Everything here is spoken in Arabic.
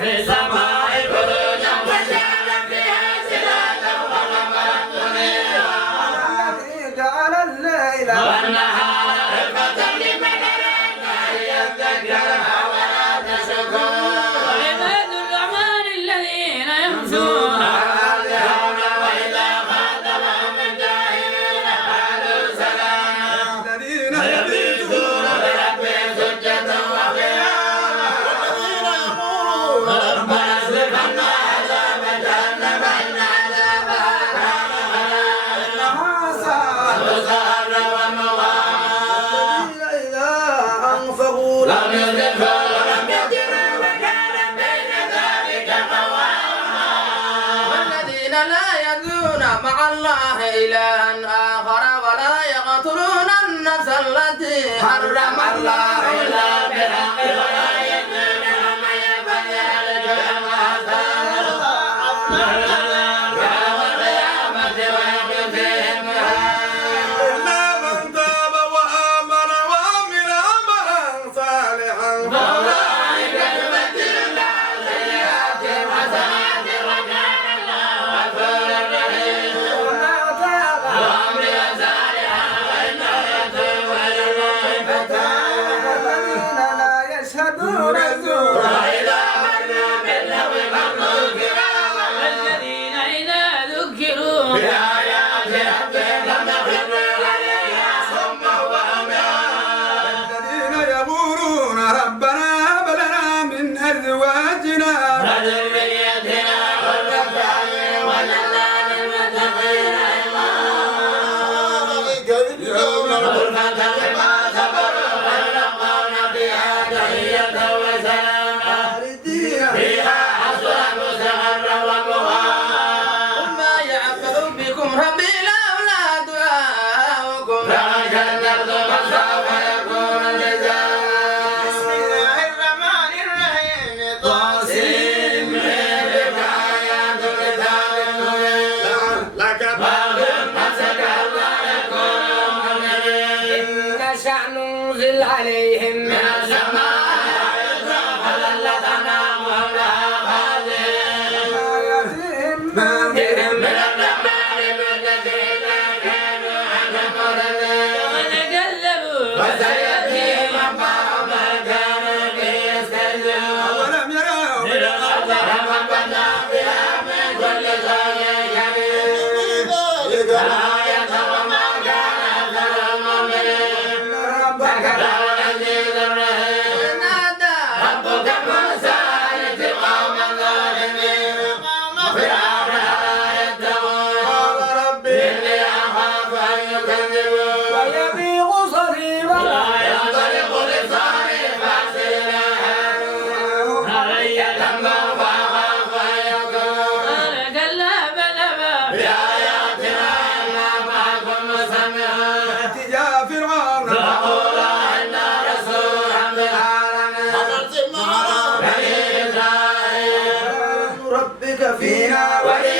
في السماء بروجا وجعل فيها سراجا وقمرا منيرا الذي جعل الليل والنهار خلفة لمن أراد أن يذكر أو أراد شكورا وعباد الرحمن الذين يمشون على الأرض وإذا خاطبهم الجاهلون قالوا سلاما الذين يبيتون لربهم سجدا وقياما والذين يقولون ربنا اصرف عنا عذاب جهنم إن عذابها كان غراما وسهر ومواما إذا أنفقوا لم يسرفوا ولم يقتروا وكان بين ذلك قواما والذين لا يدعون مع الله إلها آخر ولا يقتلون النفس التي حرم الله إلا بالحق ولا يزنون ومن يفعل ذلك يوم القيامة ويقول فيهم إلا من تاب وآمن وعمل عملا صالحا فأولئك يبدل الله سيئاتهم حسنات وكان الله غفورا رحيما وما تاب وعمل صالحا فإنه يتوب إلى الله فتابا والذين لا يشهدون الزور وإذا مروا باللغو مروا كراما والذين إذا ذكروا بآيات ربهم لم يخروا عليها صما وعميانا الذين يقولون ربنا هب لنا من أزواجنا وذريتنا قرة أعين واجعلنا للمتقين إماما غرفة بما صبروا ويلقون فيها تحية وسلاما خالدين فيها حسنة مستقرا ومقاما ما يعبأ بكم ربي لولا دعاؤكم فمن كذب فسوف يكون جزاء بسم الله الرحمن الرحيم طاسم تلك آيات الكتاب المبين فاغفر نفسك ألا يكونوا مؤمنين نشأ ننزل عليهم من السماء آية فظلتنا وهمها خالدين آياتهم بهم من الرحمن بالذين كانوا عنه معرضين وسيأتيهم أنباء ما كانوا به يستهزئون ولم يروا للأرض ربنا فيها من كل شيء كبير الآية وما كان أكثر المؤمنين ربك لهو العزيز الرحيم نادى ربك موسى أن ائت قوما ظالمين فرعون ألا يتقون قال ربي إني أخاف أن يكذبون ويبيغ صغيرا لا ينطلق لساني فأرسل إلى هارون علي ذنبا فأخاف أن يكون بآياتنا إلا معكم مسمعون اتجاه فرعون فقولا إنا رسول رب العالمين بني إسرائيل ربك فينا ولي